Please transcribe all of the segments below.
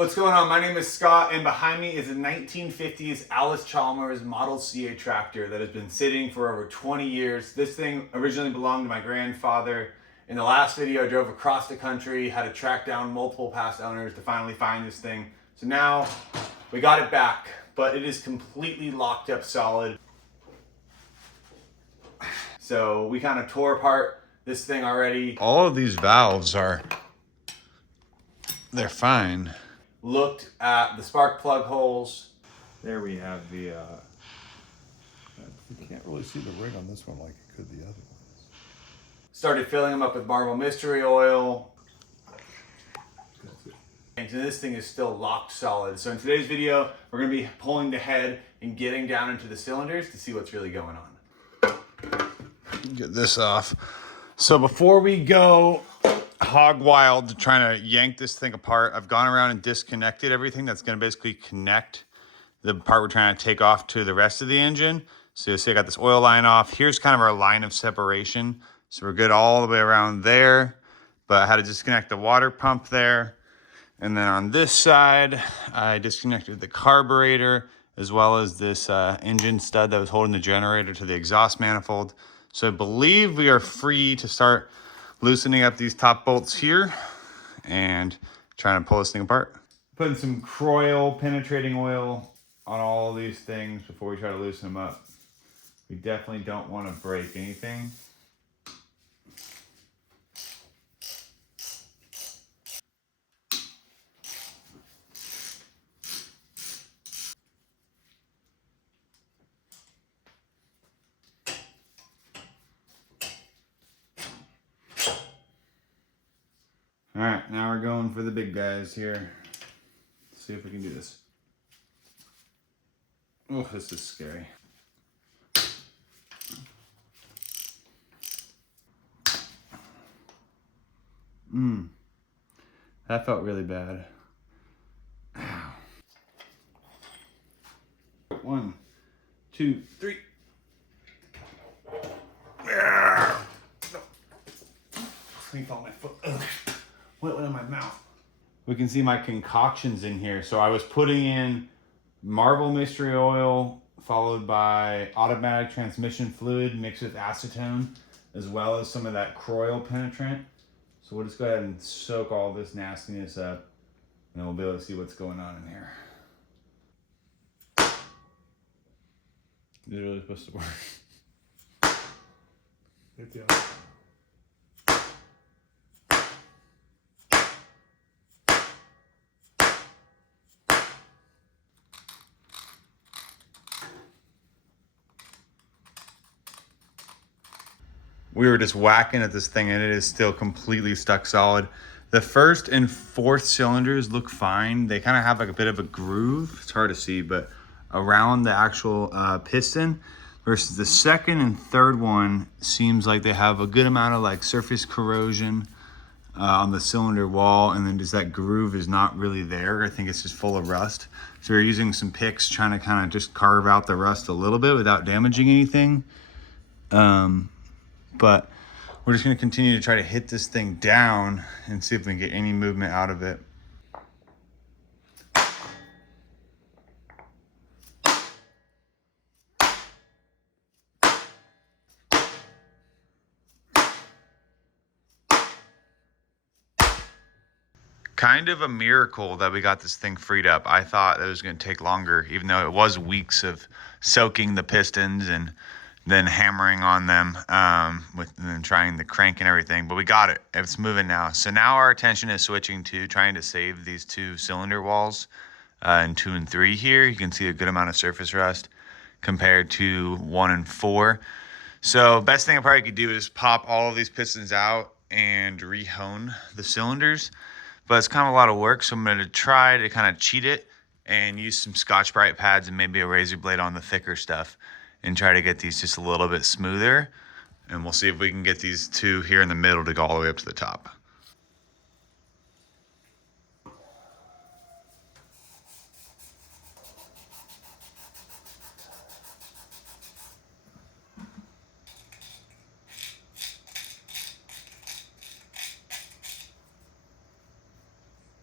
What's going on? My name is Scott, and behind me is a 1950s Allis Chalmers Model CA tractor that has been sitting for over 20 years. This thing originally belonged to my grandfather. In the last video, I drove across the country, had to track down multiple past owners to finally find this thing. So now we got it back, but it is completely locked up solid. So we kind of tore apart this thing already. All of these valves they're fine. Looked at the spark plug holes. There we have the, You can't really see the ring on this one like you could the other ones. Started filling them up with Marble Mystery Oil. And this thing is still locked solid. So in today's video, we're gonna be pulling the head and getting down into the cylinders to see what's really going on. get this off. So before we go hog wild to trying to yank this thing apart, I've gone around and disconnected everything that's going to basically connect the part we're trying to take off to the rest of the engine. So you see I got this oil line off. Here's kind of our line of separation. So we're good all the way around there, but I had to disconnect the water pump there. And then on this side, I disconnected the carburetor as well as this engine stud that was holding the generator to the exhaust manifold. So I believe we are free to start loosening up these top bolts here and trying to pull this thing apart. Putting some Croyle penetrating oil on all these things before we try to loosen them up. We definitely don't want to break anything. All right, now we're going for the big guys here. Let's see if we can do this. Oh, this is scary. That felt really bad. Ow. 1, 2, 3. Let me fall on my foot. Ugh. What went in my mouth? We can see my concoctions in here. So I was putting in Marble Mystery Oil, followed by automatic transmission fluid mixed with acetone, as well as some of that Croyle penetrant. So we'll just go ahead and soak all this nastiness up, and we'll be able to see what's going on in here. Is it really supposed to work? Yeah. We were just whacking at this thing and it is still completely stuck solid. The first and fourth cylinders look fine. They kind of have like a bit of a groove. It's hard to see, but around the actual piston, versus the second and third one seems like they have a good amount of like surface corrosion on the cylinder wall, and then just that groove is not really there. I think it's just full of rust. So we're using some picks trying to kind of just carve out the rust a little bit without damaging anything. But we're just going to continue to try to hit this thing down and see if we can get any movement out of it. Kind of a miracle that we got this thing freed up. I thought it was going to take longer, even though it was weeks of soaking the pistons and then hammering on them and then trying the crank and everything. But we got it. It's moving now. So now our attention is switching to trying to save these two cylinder walls in 2 and 3 here. You can see a good amount of surface rust compared to 1 and 4. So best thing I probably could do is pop all of these pistons out and re-hone the cylinders. But it's kind of a lot of work, so I'm going to try to kind of cheat it and use some Scotch-Brite pads and maybe a razor blade on the thicker stuff and try to get these just a little bit smoother. And we'll see if we can get these two here in the middle to go all the way up to the top.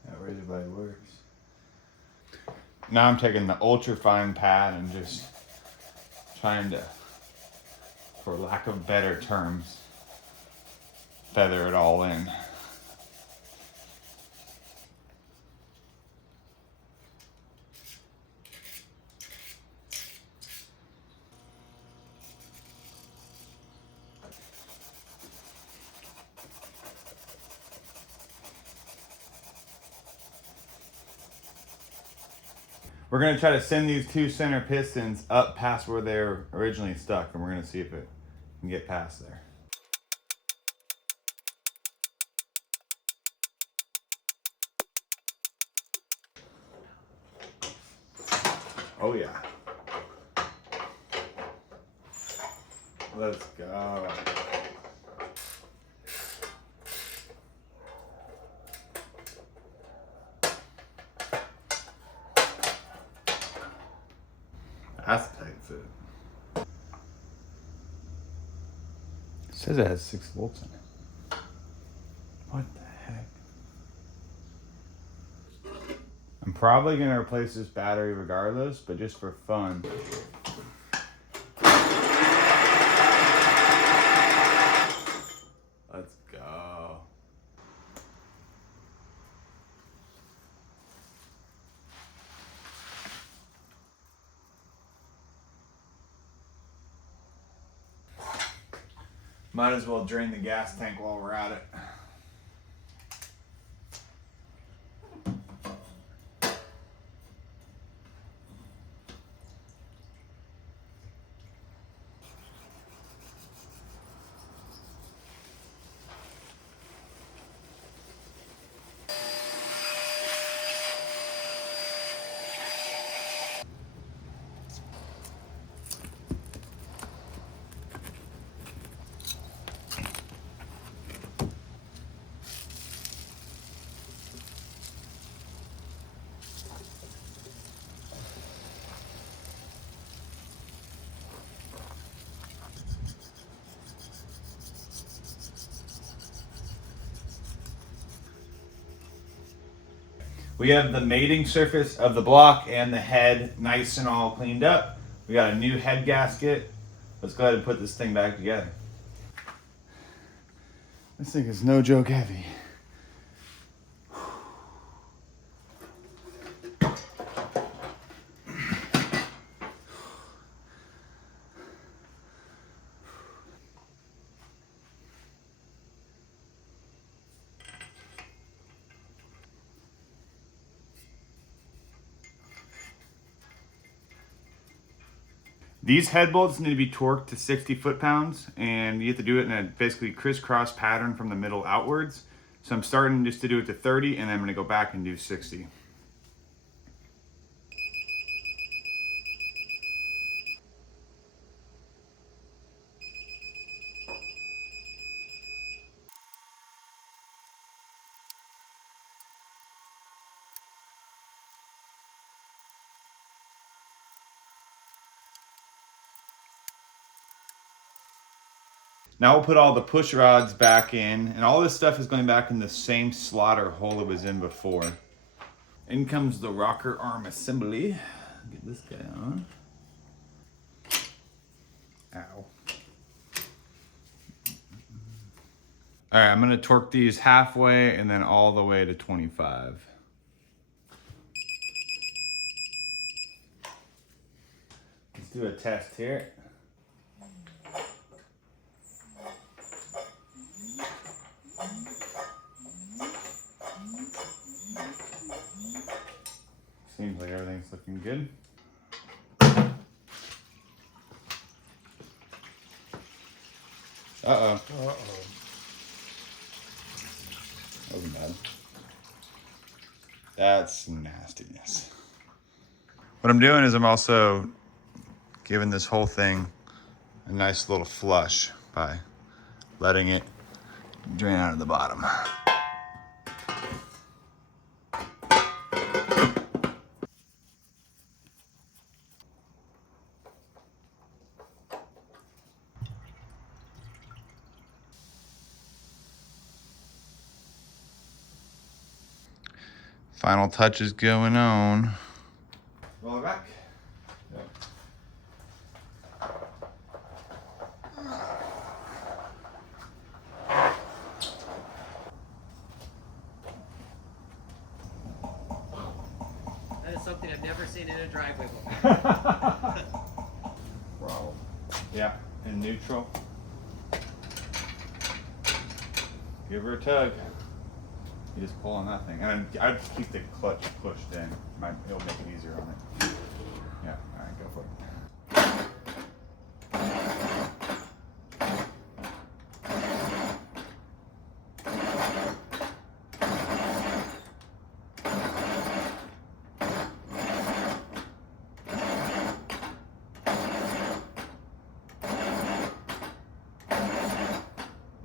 That razor blade works. Now I'm taking the ultra fine pad and just trying to, for lack of better terms, feather it all in. We're gonna try to send these two center pistons up past where they're originally stuck, and we're gonna see if it can get past there. Oh yeah. Let's go. That's a tight fit. It says it has 6 volts in it. What the heck? I'm probably gonna replace this battery regardless, but just for fun. Let's go. Might as well drain the gas tank while we're at it. We have the mating surface of the block and the head nice and all cleaned up. We got a new head gasket. Let's go ahead and put this thing back together. This thing is no joke heavy. These head bolts need to be torqued to 60 foot-pounds, and you have to do it in a basically crisscross pattern from the middle outwards. So I'm starting just to do it to 30, and then I'm gonna go back and do 60. Now we'll put all the push rods back in, and all this stuff is going back in the same slaughter hole it was in before. In comes the rocker arm assembly. Get this guy on. Ow. All right, I'm gonna torque these halfway and then all the way to 25. Let's do a test here. Seems like everything's looking good. Uh-oh. Uh-oh. That wasn't bad. That's nastiness. What I'm doing is I'm also giving this whole thing a nice little flush by letting it drain out of the bottom. Final touches going on. Roll it back. That is something I've never seen in a driveway before. Wow. Yeah, in neutral. Give her a tug. You just pull on that thing. And I'd keep the clutch pushed in. It'll make it easier on it. Yeah, alright, go for it.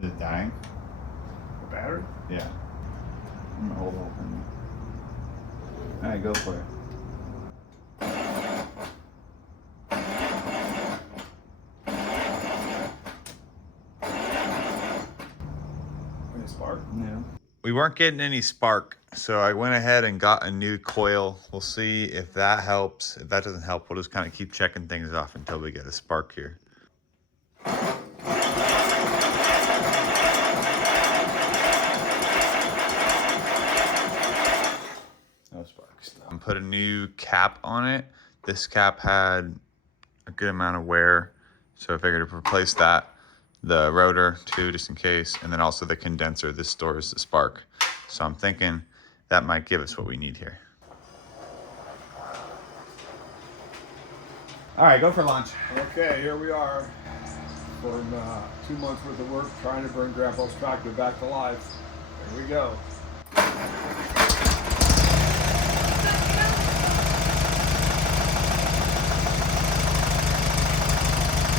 Is it dying? The battery? Yeah. I'm gonna hold the whole thing. Alright, go for it. Any spark? No. We weren't getting any spark, so I went ahead and got a new coil. We'll see if that helps. If that doesn't help, we'll just kind of keep checking things off until we get a spark here. No sparks. I'm put a new cap on it. This cap had a good amount of wear, so I figured to replace that. The rotor too, just in case, and then also the condenser. This stores the spark. So I'm thinking that might give us what we need here. All right, go for lunch. Okay, here we are. From 2 months worth of work trying to bring Grandpa's tractor back to life. Here we go.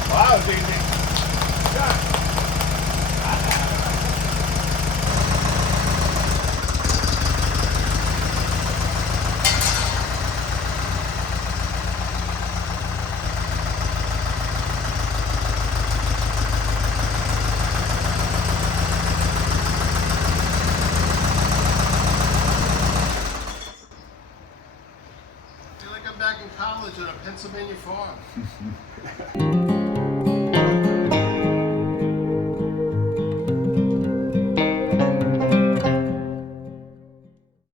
Wow, that was easy. Yeah. I feel like I'm back in college on a Pennsylvania farm.